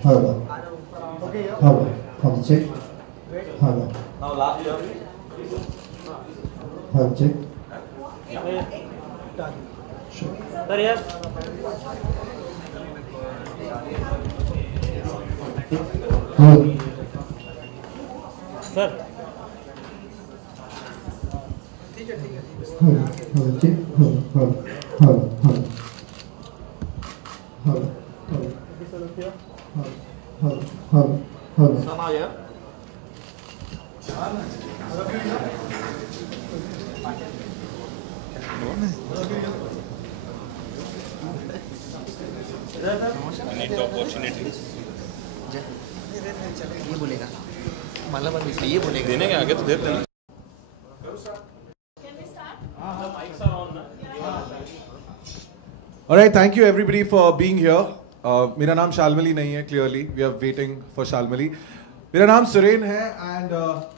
Hello. Hello. Hello, check. Hello. Now last year. Hello, check. Done. Sure. Sir, yes. Hello. Sir. Hello. Hello, check. Hello. Hello. Hello. Hello. Hello. Hello. Hello. Hello. Hello. Somehow, yeah. I need the opportunity. ये बोलेगा माला बात इसलिए ये बोलेगा देने के आगे तो देते ना. Alright, thank you everybody for being here. मेरा नाम शालमली नहीं है, clearly. We are waiting for Shalmali. मेरा नाम सुरेन है, and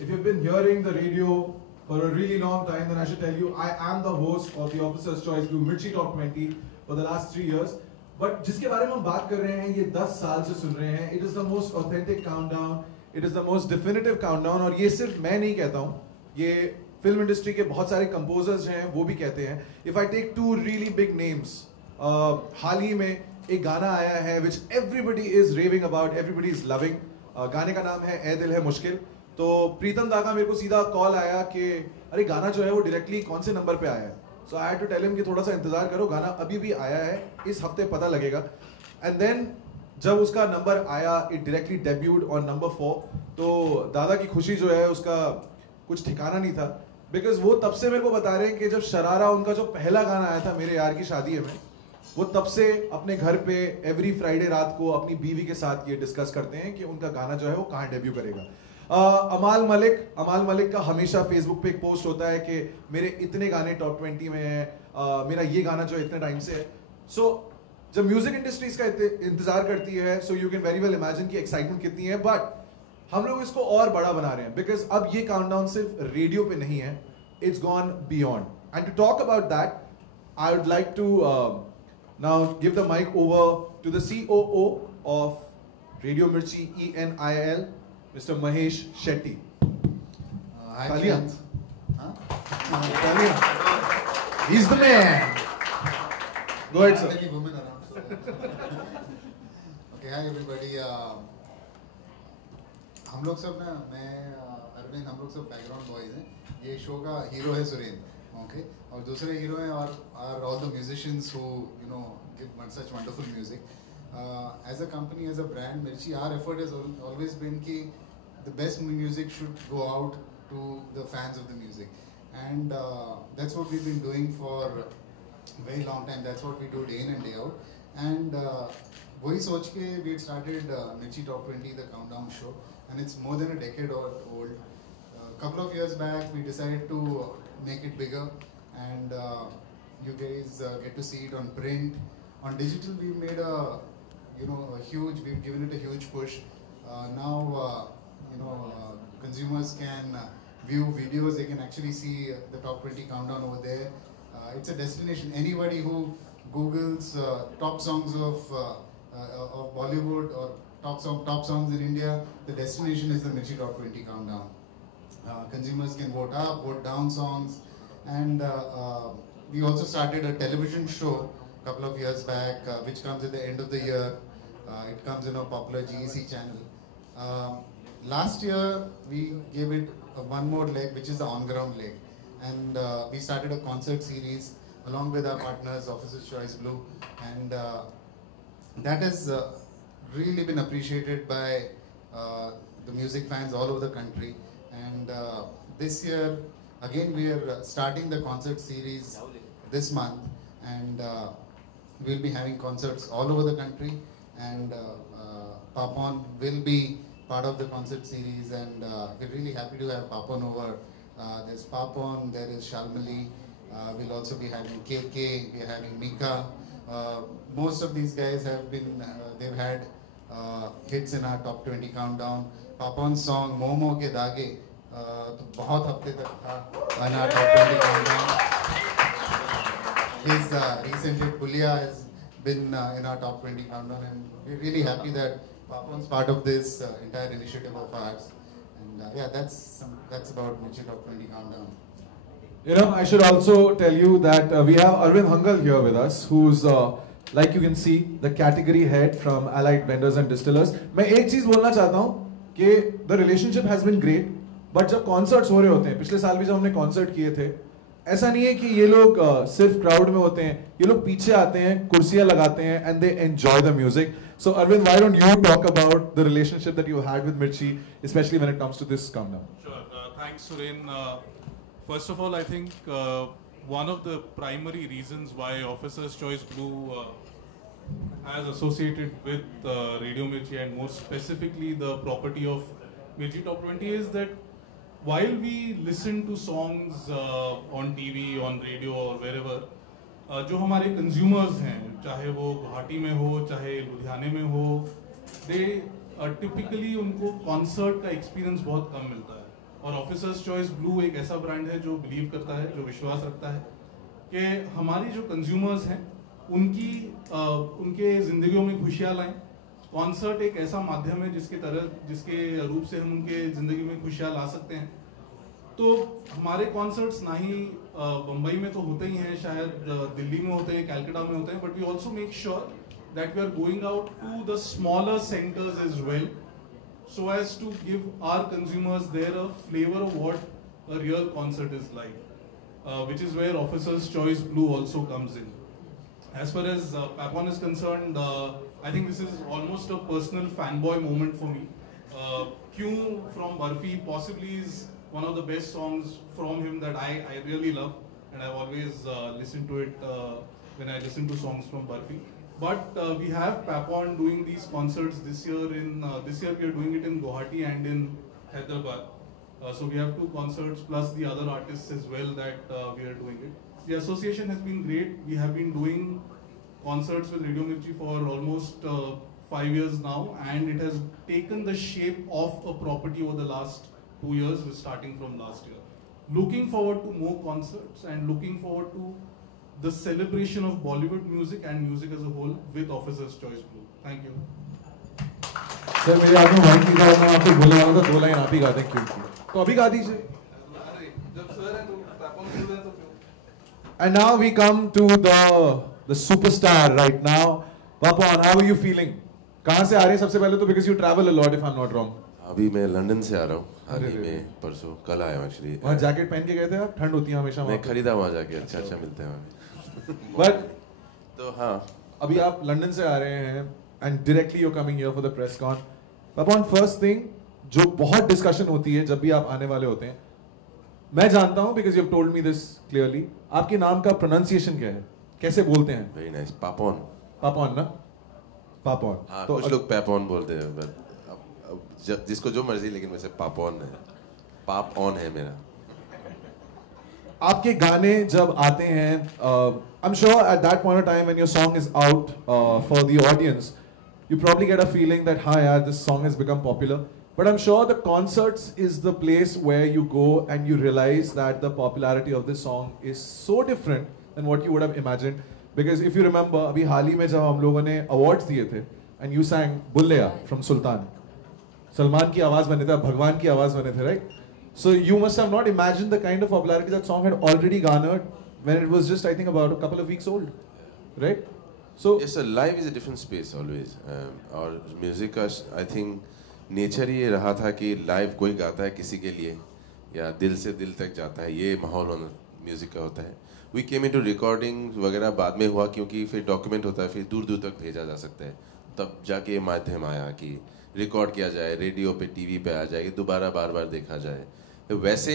if you've been hearing the radio for a really long time, then I should tell you, I am the host of the Officer's Choice Blue Mirchi Top 20 for the last 3 years. But जिसके बारे में हम बात कर रहे हैं, ये 10 साल से सुन रहे हैं. It is the most authentic countdown. It is the most definitive countdown. और ये सिर्फ मैं नहीं कहता हूँ. ये फिल्म इंडस्ट्री के बहुत सारे कंपोजर्स हैं, वो भी कहते हैं. If I take 2 really big names, हाल ही में एक गाना आया है which everybody is raving about, everybody is loving. गाने का नाम है ए दिल है मुश्किल. तो प्रीतम दा का मेरे को सीधा कॉल आया कि अरे गाना जो है वो डायरेक्टली कौन से नंबर पे आया है. So I had to tell him कि थोड़ा सा इंतजार करो, गाना अभी भी आया है, इस हफ्ते पता लगेगा. एंड देन जब उसका नंबर आया, इट डायरेक्टली डेब्यूड ऑन नंबर 4. तो दादा की खुशी जो है उसका कुछ ठिकाना नहीं था, बिकॉज वो तब से मेरे को बता रहे हैं कि जब शरारा उनका जो पहला गाना आया था मेरे यार की शादी में, वो तब से अपने घर पे एवरी फ्राइडे रात को अपनी बीवी के साथ ये डिस्कस करते हैं कि उनका गाना जो है वो कहाँ डेब्यू करेगा. अमाल मलिक का हमेशा फेसबुक पे एक पोस्ट होता है कि मेरे इतने गाने टॉप 20 में हैं, मेरा ये गाना जो इतने टाइम से है. सो जब म्यूजिक इंडस्ट्री इसका इंतजार करती है, so you can very well imagine की एक्साइटमेंट कितनी है. बट हम लोग इसको और बड़ा बना रहे हैं, बिकॉज अब ये काउंटडाउन सिर्फ रेडियो पे नहीं है, it's gone beyond. And to talk about that, I would like to now give the mic over to the COO of Radio Mirchi ENIL, Mr. Mahesh Shetty. Hi Talia. friends. Huh? Talia. He's the man. Go ahead, sir. Many women around. Okay, hi everybody. हम लोग सब ना, मैं अरविंद, हम लोग सब background boys हैं. ये शो का हीरो है सुरेन, ओके, और दूसरे हीरो हैं और are all the musicians who you know give such wonderful music. As a company, as a brand, Mirchi, our effort has always been कि the best music should go out to the fans of the music, and that's what we've been doing for a very long time. That's what we do day in and day out. And वही सोच के we started Mirchi Top 20, the countdown show, and it's more than a decade old. Couple of years back, we decided to make it bigger, and you guys get to see it on print, on digital. We've made we've given it a huge push. Now consumers can view videos. They can actually see the top 20 countdown over there. It's a destination. Anybody who Googles top songs of Bollywood or top songs in India, the destination is the Mirchi Top 20 countdown. Consumers can vote up, vote down songs, and we also started a television show a couple of years back, which comes at the end of the year. It comes in a popular GEC channel. Last year, we gave it one more leg, which is the on-ground leg, and we started a concert series along with our partners, Officer's Choice Blue, and that has really been appreciated by the music fans all over the country. And this year, again, we are starting the concert series this month, and we'll be having concerts all over the country, and Papon will be part of the concert series, and we're really happy to have Papon over. There's Papon, there is Shalmali, we'll also be having KK, we're having Mika. Most of these guys have been, they've had hits in our top 20 countdown. Papon's song Momo Ke Dage तो बहुत हफ्ते तक था in our top 20 countdown. His recent hit Puliya has been in our top 20 countdown, and we're really happy that Papon's part of this entire initiative of ours, and yeah, that's about Mirchi Top 20 Countdown. You know, I should also tell you that we have Arvind Hangal here with us, who's like you can see the category head from Allied Vendors and Distillers. मैं एक चीज बोलना चाहता हूँ कि the relationship has been great, but जब concerts हो रहे होते हैं, पिछले साल भी जब हमने concert किए थे, ऐसा नहीं है कि ये लोग सिर्फ crowd में होते हैं, ये लोग पीछे आते हैं, कुर्सियां लगाते हैं, and they enjoy the music. So Arvind, why don't you talk about the relationship that you had with Mirchi, especially when it comes to this countdown? Sure. Thanks, Suren. First of all, I think one of the primary reasons why Officer's Choice Blue has associated with Radio Mirchi and more specifically the property of Mirchi Top 20 is that while we listen to songs on TV, on radio or wherever, जो हमारे consumers हैं, चाहे वो गुवाहाटी में हो, चाहे लुधियाने में हो, they typically उनको concert का experience बहुत कम मिलता है. और Officer's Choice Blue एक ऐसा brand है जो believe करता है, जो विश्वास रखता है कि हमारी जो consumers हैं, उनके जिंदगियों में खुशियाँ लाएं. कॉन्सर्ट एक ऐसा माध्यम है जिसके रूप से हम उनके जिंदगी में खुशियाँ ला सकते हैं. तो हमारे कॉन्सर्ट्स ना ही बम्बई में तो होते ही हैं, शायद दिल्ली में होते हैं, कलकत्ता में होते हैं, but we also make sure that we are going out to the smaller centres as well, so as to give our consumers there a flavor of what a real concert is like, which is where Officer's Choice Blue also comes in. As far as Papon is concerned, I think this is almost a personal fanboy moment for me. Q from Barfi possibly is one of the best songs from him that I really love, and I've always listened to it when I listen to songs from Barfi. But we have Papon doing these concerts this year. This year we are doing it in Guwahati and in Hyderabad. So we have 2 concerts plus the other artists as well that we are doing it. The association has been great. We have been doing concerts with Radio Mirchi for almost 5 years now, and it has taken the shape of a property over the last 2 years, starting from last year. Looking forward to more concerts and looking forward to the celebration of Bollywood music and music as a whole with Officer's Choice Blue. Thank you. Sir मेरे हाथ में माइक नहीं था, मैं आपको बोलने वाला था 2 लाइन आप ही गाते हैं क्यों? तो अभी गा दीजिए. जब सर है तो Papon बोल रहे हैं तो क्यों? And now we come to the superstar right now. Papon, how are you feeling? कहाँ से आ रहे हैं सबसे पहले तो, because you travel a lot if I'm not wrong. अभी मैं लंदन से आ रहा हूँ, हाल ही में परसों कल आया हूँ एक्चुअली. वहाँ जैकेट पहन के गए थे आप? ठंड होती है हमेशा मैं खरीदा वहाँ जाके, अच्छा मिलते हैं वहाँ. But तो हाँ, अभी आप लंदन से आ रहे हैं and directly you're coming here for the press con. Papon, first thing जो बहुत डिस्कशन होती है जब भी आप आने वाले होते हैं, मैं जानता हूँ because you've told me this clearly, आपके नाम का pronunciation क्या है, कैसे बोलते हैं? Very nice. पापोन. पापोन ना? पापोन. हाँ, कुछ लोग पैपोन बोलते हैं, but जिसको जो मर्जी, लेकिन वैसे पापोन है, पाप ऑन है मेरा. आपके गाने जब आते हैं, I'm sure at that point of time when your song is out for the audience, you probably get a feeling that हाँ यार, this song has become popular. But I'm sure the concerts is the place where you go and you realize that the popularity of this song is so different than what you would have imagined. Because if you remember, अभी हाल ही में जब हम लोगों ने awards दिए थे, and you sang Bulleya from Sultan, Salman की आवाज बने थे, भगवान की आवाज बने थे, right? So you must have not imagined the kind of popularity that song had already garnered when it was just, I think, about a couple of weeks old, right? So yes, sir, live is a different space always. और म्यूजिक का I think nature ये रहा था कि लाइव कोई गाता है किसी के लिए या दिल से दिल तक जाता है, ये माहौल होना म्यूजिक का होता है. वी केम इनटू रिकॉर्डिंग वगैरह बाद में हुआ, क्योंकि फिर डॉक्यूमेंट होता है, फिर दूर दूर तक भेजा जा सकता है, तब जाके ये माध्यम आया कि रिकॉर्ड किया जाए, रेडियो पे, टीवी पे आ जाए, दोबारा बार बार देखा जाए. वैसे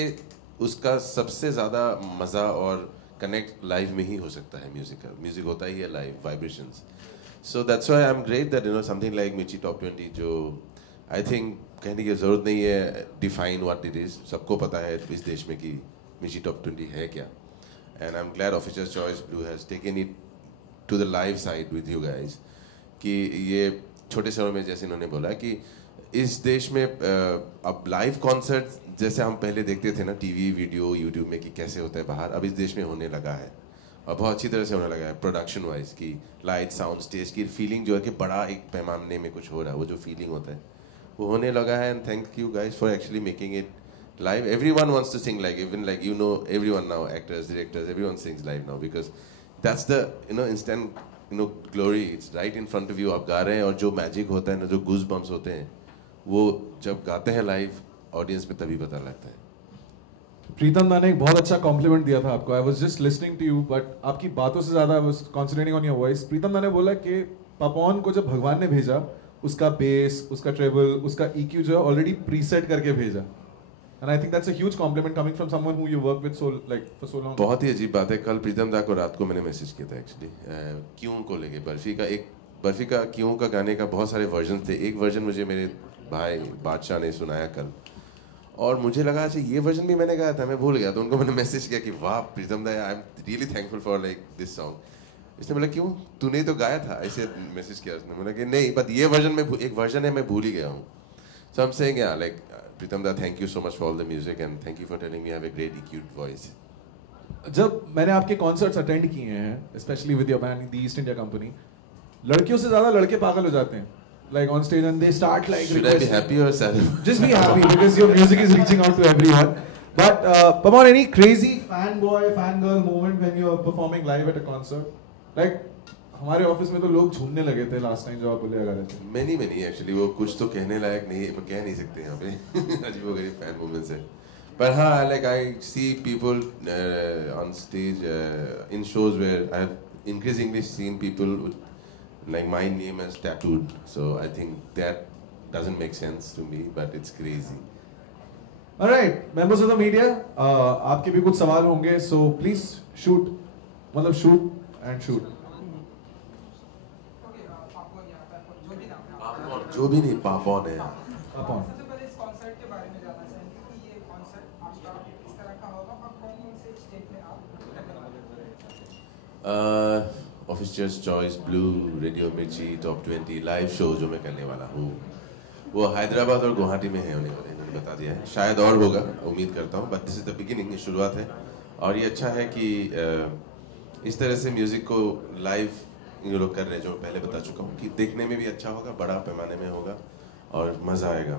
उसका सबसे ज़्यादा मज़ा और कनेक्ट लाइव में ही हो सकता है म्यूजिक का. म्यूजिक होता ही है live, vibrations. So that's why I am great that something like मिर्ची टॉप 20, जो आई थिंक कहने की ज़रूरत नहीं है डिफाइन व्हाट इट इज़, सबको पता है इस देश में कि मिर्ची टॉप 20 है क्या. And I am glad Officer's Choice Blue has taken it to the live side with you guys, कि ये छोटे शहरों में, जैसे इन्होंने बोला, कि इस देश में अब लाइव कॉन्सर्ट जैसे हम पहले देखते थे ना टीवी, वीडियो, यूट्यूब में कि कैसे होता है बाहर, अब इस देश में होने लगा है. और बहुत अच्छी तरह से होने लगा है प्रोडक्शन वाइज की लाइट साउंड स्टेज की फीलिंग जो है कि बड़ा एक पैमाने में कुछ हो रहा है, वो जो फीलिंग होता है वो होने लगा है. And thank you guys for actually making it live. Everyone wants to sing live, even like everyone now, actors, directors, everyone sings live now because that's the instant glory. It's right in front of you. आप गा रहे हैं और जो मैजिक होता है ना, जो गूज बम्स होते हैं, वो जब गाते हैं लाइव ऑडियंस में तभी पता लगता है. प्रीतम दा ने एक बहुत अच्छा कॉम्प्लीमेंट दिया था आपको. I was just listening to you but आपकी बातों से ज्यादा I was concentrating on your voice. Pritam da ने बोला कि पापॉन को जब भगवान ने भेजा, उसका बेस, उसका ट्रेबल, उसका EQ जो है ऑलरेडी प्रीसेट करके भेजा. And I think that's a huge compliment coming from someone who you work with for so long. बहुत ही अजीब बात है. कल प्रीतम दा को रात को मैंने मैसेज किया था एक्चुअली क्यों को लेके. बर्फी का क्यों का गाने का बहुत सारे वर्जन थे. एक वर्जन मुझे मेरे भाई बादशाह ने सुनाया कल और मुझे लगा अच्छा ये वर्जन भी मैंने गाया था, मैं भूल गया. तो उनको मैंने मैसेज किया कि वाह प्रीतम दा, I am really thankful for like this song. इसने बोला क्यों तूने तो गाया था, ऐसे मैसेज किया उसने. बोला कि नहीं बट ये वर्जन में एक वर्जन है मैं भूल ही गया हूँ. So I'm saying yeah, like Pritam da, thank you so much for all the music and thank you for telling me I have a great EQ voice. जब मैंने आपके कॉन्सर्ट्स अटेंड किए हैं, specially with your band the east India company, लड़कियों से ज्यादा लड़के पागल हो जाते हैं. Like on stage and they start like Should I be happy or sad? Just be happy because your music is reaching out to everyone. But Pawan, any crazy fanboy, fangirl moment when you're performing live at a concert? Like हमारे ऑफिस में तो लोग झूमने लगे थे last time जब आप बोले अगर थे. Many एक्चुअली, वो कुछ तो कहने लायक नहीं है, कह नहीं सकते यहाँ पे. अजीबोगरीब फैन मूवमेंट्स है. पर हाँ, like I see people on stage in shows where I have increasingly seen people with like my name as tattooed. So I think that doesn't make sense to me, but it's crazy. Alright, members of the media, आपके भी कुछ सवाल होंगे, so please shoot, मतलब shoot and shoot. जो भी नहीं पापॉन है. पापॉन. सबसे पहले इस कॉन्सर्ट के बारे में जानना चाहेंगे कि ये कॉन्सर्ट आपका किस तरह का होगा और कौन-कौन से स्टेट में आप करने वाले हैं? ऑफिसर्स चॉइस, ब्लू, रेडियो मिर्ची, टॉप 20 लाइव शो जो मैं करने वाला हूँ वो हैदराबाद और गुवाहाटी में है होने वाले. इन्होंने बता दिया है, शायद और होगा, उम्मीद करता हूँ. But this is the beginning, ये शुरुआत है. और ये अच्छा है कि इस तरह से म्यूजिक को लाइव ये लोग कर रहे हैं, जो पहले बता चुका हूँ कि देखने में भी अच्छा होगा, बड़ा पैमाने में होगा और मज़ा आएगा.